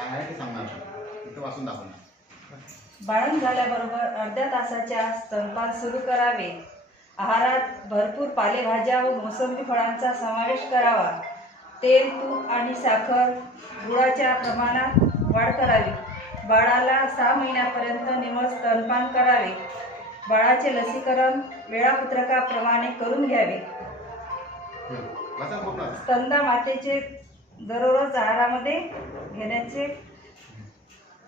काय आहे ते सांगणार इथं वाचून दाखवणार बाळण झाल्याबरोबर अर्ध्या तासाच्या स्तनपान सुरू करावे. आहारात भरपूर पालेभाज्या व मोसंबी फळांचा समावेश करावा. तेल तूप आणि साखर गुळाच्या प्रमाणात वाढ करावी. बाळाला सहा महिन्यापर्यंत निमळ स्तनपान करावे. बाळाचे लसीकरण वेळापत्रकाप्रमाणे करून घ्यावे. स्तंदा मातेचे दररोज आहारामध्ये घेण्याचे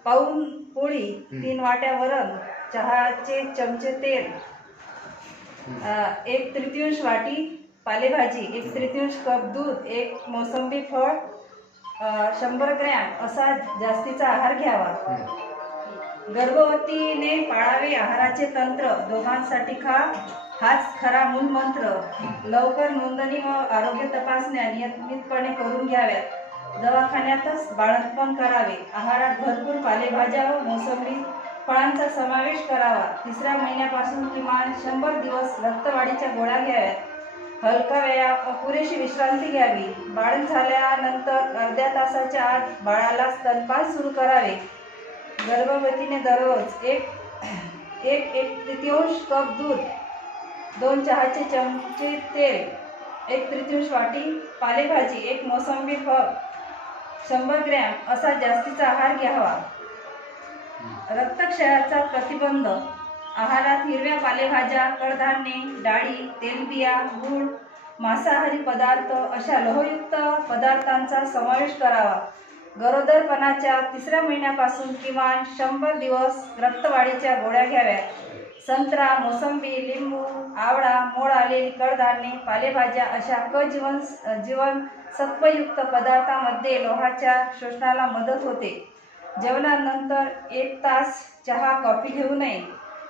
पाऊन पोळी तीन वाट्या वरण चहाचे चमचे तेल एक तृतीयांश वाटी पालेभाजी एक तृतीयांश कप दूध एक मोसंबी फळ शंभर ग्रॅम असा जास्तीचा आहार घ्यावा. गर्भवतीने पाळावे आहाराचे तंत्र दोघांसाठी खा. हाच खरा मूलमंत्र लवकर नोंदणी व आरोग्य तपासण्या नियमितपणे करून घ्याव्यात. दवाखान्यातच बाळंतपण करावे. आहारात भरपूर पालेभाज्या व मोसंबी फळांचा समावेश करावा. तिसऱ्या महिन्यापासून किमान शंभर दिवस रक्तवाढीच्या गोळ्या घ्याव्यात. हलका व्यायाम पुरेशी विश्रांती घ्यावी. बाळण झाल्यानंतर अर्ध्या तासाच्या आत बाळाला स्तनपान सुरू करावे. गर्भवतीने दररोज एक एक एक तृतीयांश कप दूध दोन चहाचे चमचे तेल एक तृतीयांश वाटी पालेभाजी एक मोसंबी फळ शंभर ग्रॅम असा जास्तीचा आहार घ्यावा. रक्तक्षयाचा प्रतिबंध आहारात हिरव्या पालेभाज्या कडधान्ये डाळी तेलबिया गूळ मांसाहारी पदार्थ अशा लोहयुक्त पदार्थांचा समावेश करावा. गरोदरपणाच्या तिसऱ्या महिन्यापासून किमान शंभर दिवस रक्तवाढीच्या गोळ्या घ्याव्या. संत्रा मोसंबी लिंबू आवळा मोड आलेली कडधान्ये पालेभाज्या अशा क जीवन जीवन सत्वयुक्त पदार्थामध्ये लोहाच्या शोषणाला मदत होते. जेवणानंतर एक तास चहा कॉफी घेऊ नये.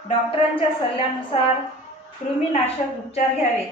डॉक्टरांच्या सल्ल्यानुसार कृमीनाशक उपचार घ्यावे.